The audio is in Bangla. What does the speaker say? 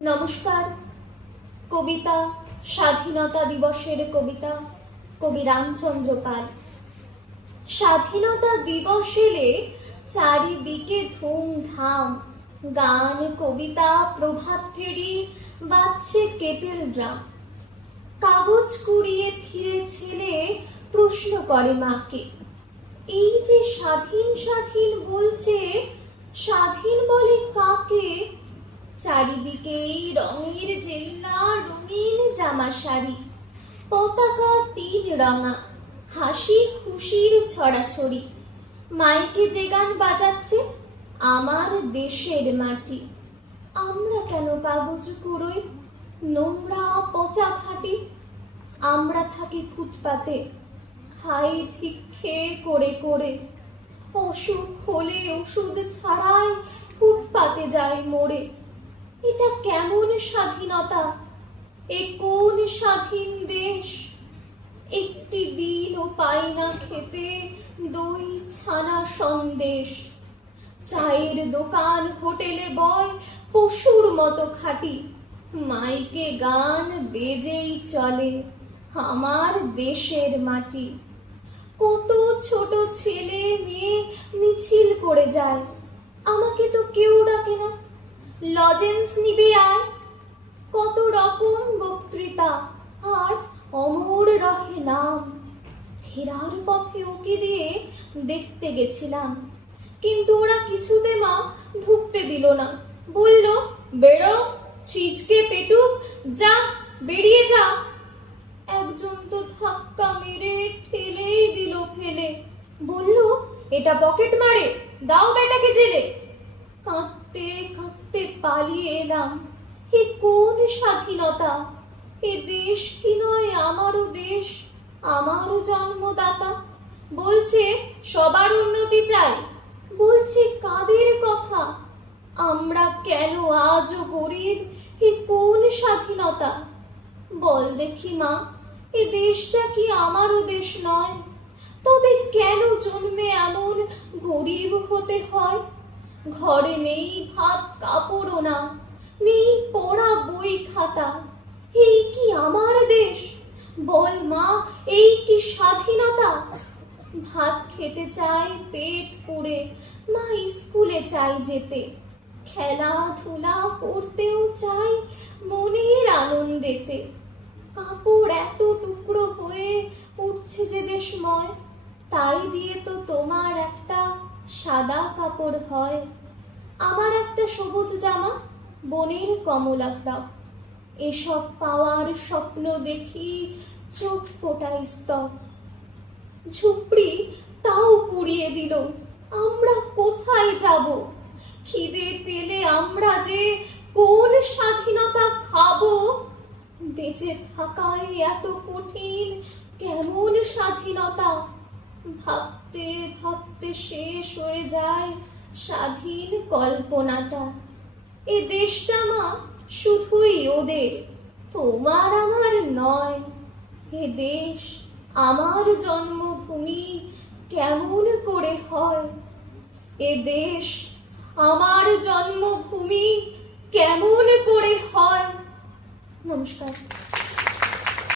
নমস্কার। কবিতা স্বাধীনতা দিবসের কবিতা, কবি রামচন্দ্র পাল। স্বাধীনতা দিবস এলে চারিদিকে ধুমধাম, গান, কবিতা, প্রভাত ফেরি, বাজছে কেটেল ড্রাম। কাগজ কুড়িয়ে ফিরে ছেলে প্রশ্ন করে মাকে, এই যে স্বাধীন স্বাধীন বলছে, স্বাধীন বলে কাকে? চারিদিকে রঙের জেল্লা, রঙিন জামা শাড়ি, পতাকা তিন রঙা, হাসি খুশির ছড়াছড়ি। মাইকে যে গান বাজাচ্ছে, আমার দেশের মাটি। আমরা কেন কাগজ কুড়োই, নোংরা পচা ফাটি? আমরা থাকি ফুটপাতে, খাই ভিক্ষে করে করে। অসুখ হলে ওষুধ ছাড়াই ফুটপাতে যায় মরে। এটা কেমন স্বাধীনতা? এ কোন স্বাধীন দেশ? একটি দিনও পাই না খেতে দই ছানা সন্দেশ। চায়ের দোকান হোটেলে বয় পশুর মতো খাটি, মাইকে গান বেজেই চলে আমার দেশের মাটি। কত ছোট ছেলে মেয়ে মিছিল করে যায়, আমাকে তো কেউ ডাকে না। লজেন্স নিবে আয়, কত রকম বক্তৃতা, আর অমর রহে নাম। ফেরার পথে ওকে দিয়ে দেখতে গেছিলাম, কিন্তু ওরা কিছুতে মা ঢুকতে দিল না। বলল, বেরো, ছিচকে পেটুক, যা, বেরিয়ে যা। একজন তো ধাক্কা মেরে ঠেলেই দিল ফেলে। বলল, এটা পকেট মারে, দাও বেটাকে জেলে। কাঁদতে কাঁদতে পালিয়ে এলাম। এ কোন স্বাধীনতা? এ দেশ কি নয় আমারও দেশ, আমার জন্মদাতা? বলছে সবার উন্নতি চাই, বলছে কাদের কথা? আমরা কেন আজও গরিব? এ কোন স্বাধীনতা? বল দেখি মা, এ দেশটা কি আমারও দেশ নয়? তবে কেন জন্মে এমন গরিব হতে হয়? ঘরে নেই ভাত কাপড়ও না, নেই পড়া বই খাতা। এই কি আমার দেশ? বল মা, এই কি স্বাধীনতা? ভাত খেতে চাই পেট পুড়ে, মা স্কুলে চাই যেতে। খেলাধুলা করতেও চাই মনের আনন্দেতে। কাপড় এত টুকরো হয়ে উঠছে যে দেশময়, তাই দিয়ে তো তোমার একটা সাদা কাপড় হয়, আমার একটা সবুজ জামা, বনের কমলা ফ্রক। এসব পাওয়ার স্বপ্ন দেখি চোখ ফোটাই স্তব। ঝুপড়ি তাও পুড়িয়ে দিল, আমরা কোথায় যাব? খিদে পেলে আমরা যে কোন স্বাধীনতা খাবো? বেঁচে থাকাই এত কঠিন, কেমন স্বাধীনতা? ভাবতে ভাবতে শেষ হয়ে যায় স্বাধীন কল্পনাটা। এ দেশটা মা শুধুই ওদের, তোমার আমার নয়। এ দেশ আমার জন্মভূমি, কেমন করে হয়? এ দেশ আমার জন্মভূমি, কেমন করে হয়? নমস্কার।